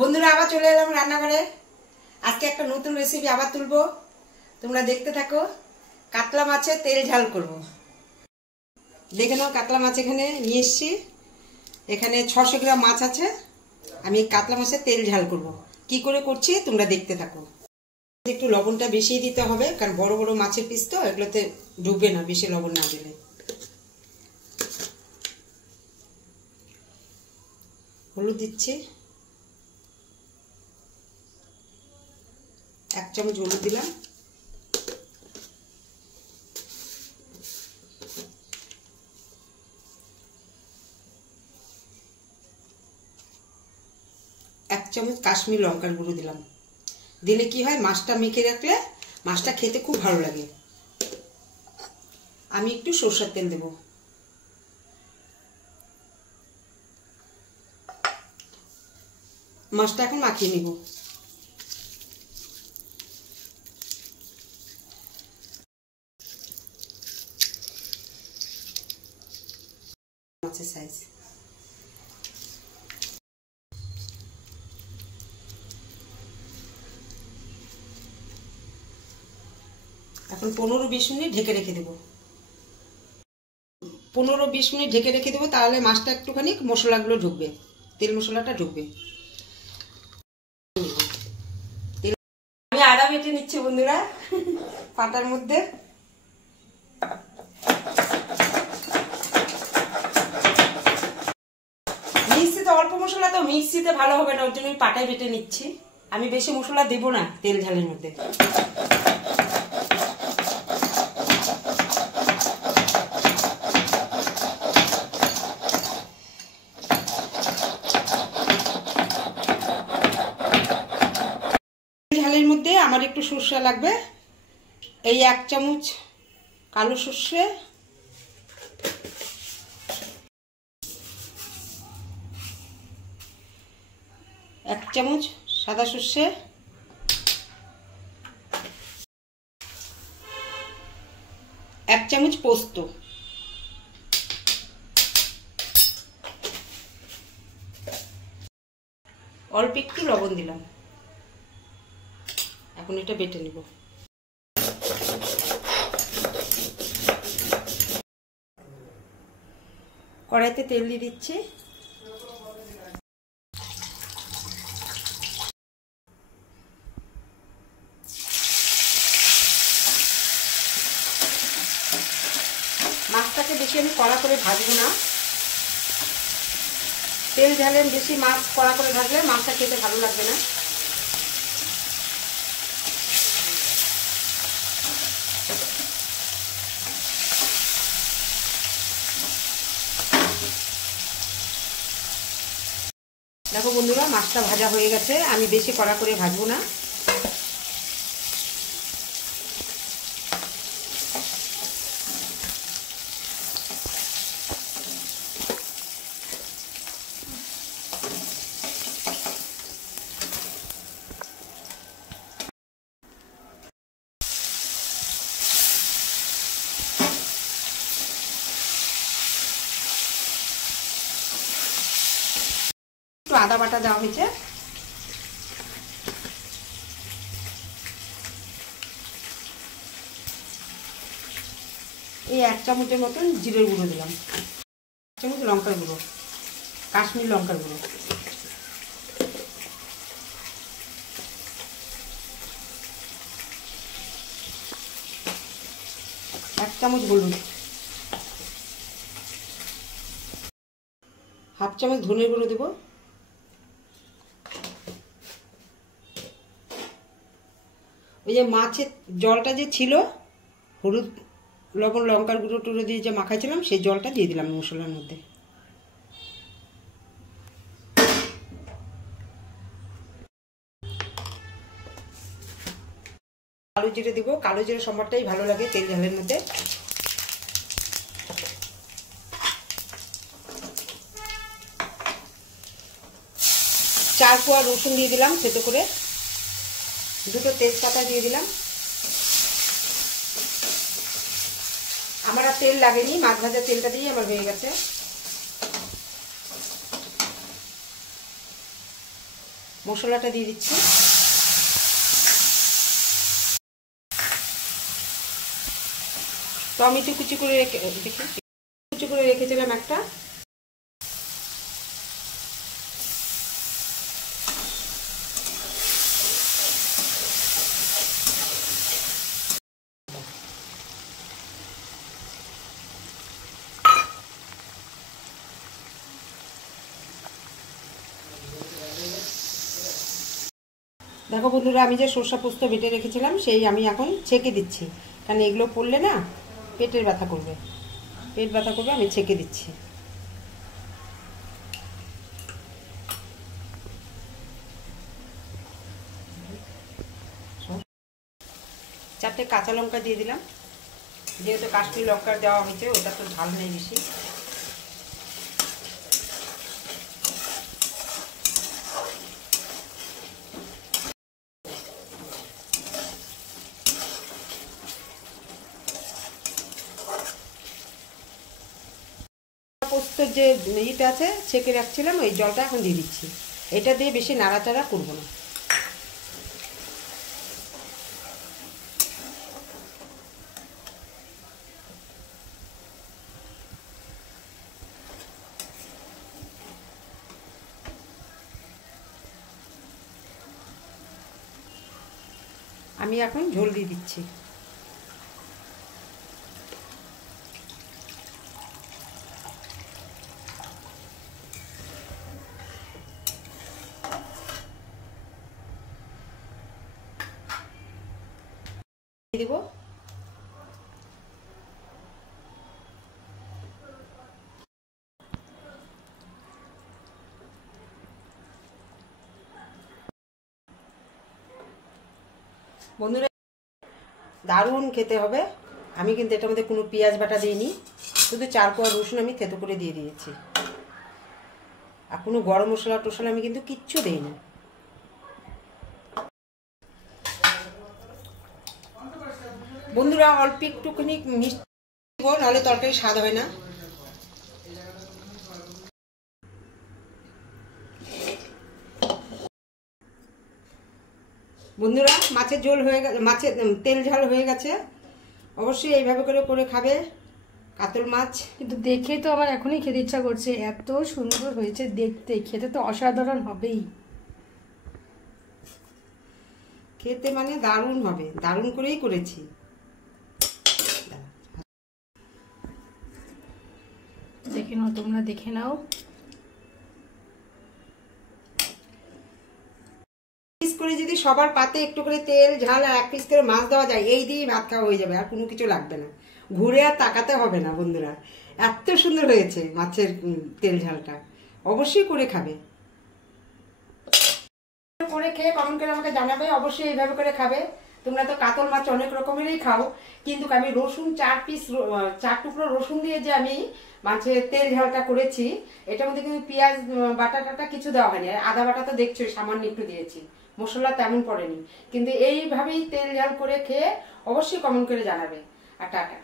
বন্ধুরা আবার চলে এলাম রান্নাঘরে। আজকে একটা নতুন রেসিপি আবার তুলবো, তোমরা দেখতে থাকো। কাতলা মাছের তেল ঝাল করব। দেখে নাও, কাতলা মাছ এখানে নিয়ে এসছি। এখানে 600 গ্রাম মাছ আছে। আমি কাতলা মাছের তেল ঝাল করব। কি করে করছি তোমরা দেখতে থাকো। একটু লবণটা বেশি দিতে হবে, কারণ বড় বড় মাছের পিস তো, এগুলোতে ডুববে না বেশি লবণ না দিলে। হলুদ দিচ্ছি, 1 চামচ হলুদ দিলাম। এক চামচ কাশ্মীর লঙ্কার গুঁড়ো দিলাম। দিলে কি হয়, মাছটা মেখে রাখলে মাছটা খেতে খুব ভালো লাগে। আমি একটু সরষের তেল দেব। মাছটা এখন মাখিয়ে নিব। মাছের সাইজ এখন 15-20 মিনিট ঢেকে রেখে দেব। 15-20 মিনিট ঢেকে রেখে দেবো, তাহলে মাছটা একটুখানি মশলাগুলো ঢুকবে, তেল মশলাটা ঢুকবে। আমি আদা বেটে নিচ্ছি বন্ধুরা পাতার মধ্যে। মিক্সিতে অল্প মশলা তো মিক্সিতে ভালো হবে না, ওর জন্য পাটায় বেটে নিচ্ছি। আমি বেশি মশলা দেব না তেল ঝালের মধ্যে। ঝালের মধ্যে আমার একটু সরষে লাগবে। এই 1 চামচ কালো সরষে, 1 চামচ সাদা সরষে, 1 চামচ পোস্ত, অল্প একটু লবণ দিলাম। এখন এটা বেটে নিব। কড়াইতে তেল দিয়ে দিচ্ছি। মাছটাকে বেশি আমি কড়া করে ভাজবো না। তেল ঝালে বেশি মাছ কড়া করে ভাজলে মাছটা খেতে ভালো লাগবে না। দেখো বন্ধুরা, মাছটা ভাজা হয়ে গেছে। আমি বেশি কড়া করে ভাজবো না। একটু আদা বাটা দেওয়া হয়েছে। এই 1 চামচের মতন জিরের গুঁড়ো দিলাম। 1 চামচ লঙ্কার গুঁড়ো, কাশ্মীর লঙ্কার গুঁড়ো, 1 চামচ হলুদ, 1/2 চামচ ধনের গুঁড়ো দেব। ওই যে মাছের জলটা যে ছিল, হলুদ লবণ লঙ্কার গুঁড়ো টুড়ো দিয়ে যে মাখাইছিলাম, সেই জলটা দিয়ে দিলাম মশলার মধ্যে। কালো জিরে দিব। কালো জিরে সম্বারটাই ভালো লাগে তেল ঝালের মধ্যে। চার কোয়া রসুন দিয়ে দিলাম থেতো করে। 2টো তেজপাতা দিয়ে দিলাম। আমার আর তেল লাগেনি, মাছ ভাজার তেলটা দিয়ে আমার হয়ে গেছে। মশলাটা দিয়ে দিচ্ছি। টমেটো কুচি করে রেখেছিলাম একটা। দেখো বন্ধুরা, আমি যে সরষা পোস্ত বেটে রেখেছিলাম সেই আমি এখন ছেঁকে দিচ্ছি, কারণ এগুলো পড়লে না পেটের ব্যথা করবে, পেট ব্যথা করবে, আমি ছেঁকে দিচ্ছি। চারটে কাঁচা লঙ্কা দিয়ে দিলাম, যেহেতু কাশ্মীরি লঙ্কা দেওয়া হয়েছে, ওটা তো ঝাল নেই বেশি। পোস্তর যে ইটা আছে ছেঁকে রাখছিলাম, ওই জলটা এখন দিয়ে দিচ্ছি। এটা দিয়ে বেশি নাড়াচাড়া করবো না। আমি এখন ঝোল দিয়ে দিচ্ছি। দিব বন্ধুরা, দারুণ খেতে হবে। আমি কিন্তু এটার মধ্যে কোনো পেঁয়াজ বাটা দিইনি, শুধু 4 কোয়া রসুন আমি থেতো করে দিয়ে দিয়েছি, আর কোনো গরম মশলা টশলা আমি কিন্তু কিচ্ছু দিইনি। বন্ধুরা, অল্প একটুখানি মিষ্টি দিব, নাহলে তরকারি স্বাদ হয় না। বন্ধুরা, মাছের ঝোল হয়ে গেছে, মাছের তেল ঝাল হয়ে গেছে। অবশ্যই এইভাবে করে খাবে কাতল মাছ। কিন্তু দেখে তো আমার এখনই খেতে ইচ্ছা করছে, এত সুন্দর হয়েছে দেখতে, খেতে তো অসাধারণ হবেই। খেতে মানে দারুণ হবে, দারুণ করেই করেছি। দেখে নাও, তোমরা দেখে নাও। পিস করে যদি সবার পাতে একটু করে তেল ঝাল আর 1 পিস করে মাছ দেওয়া যায়, এই দিয়ে ভাত খাওয়া হয়ে যাবে, আর কোনো কিছু লাগবে না, ঘুরে আর তাকাতে হবে না। বন্ধুরা, এত সুন্দর হয়েছে মাছের তেল ঝালটা, অবশ্যই করে খাবে। করে খেয়ে কমেন্ট করে আমাকে জানাবে, অবশ্যই এইভাবে করে খাবে। তোমরা তো কাতল মাছ অনেক রকমেরই খাও, কিন্তু আমি রসুন 4 টুকরো রসুন দিয়ে যে আমি মাছের তেল ঝালটা করেছি, এটার মধ্যে কিন্তু পেঁয়াজ বাটা টাটা কিছু দেওয়া হয়নি, আদা বাটা তো দেখছোই সামান্য একটু দিয়েছি, মশলা তেমন পড়েনি। কিন্তু এইভাবেই তেল ঝাল করে খেয়ে অবশ্যই কমেন্ট করে জানাবে। আর টাটা।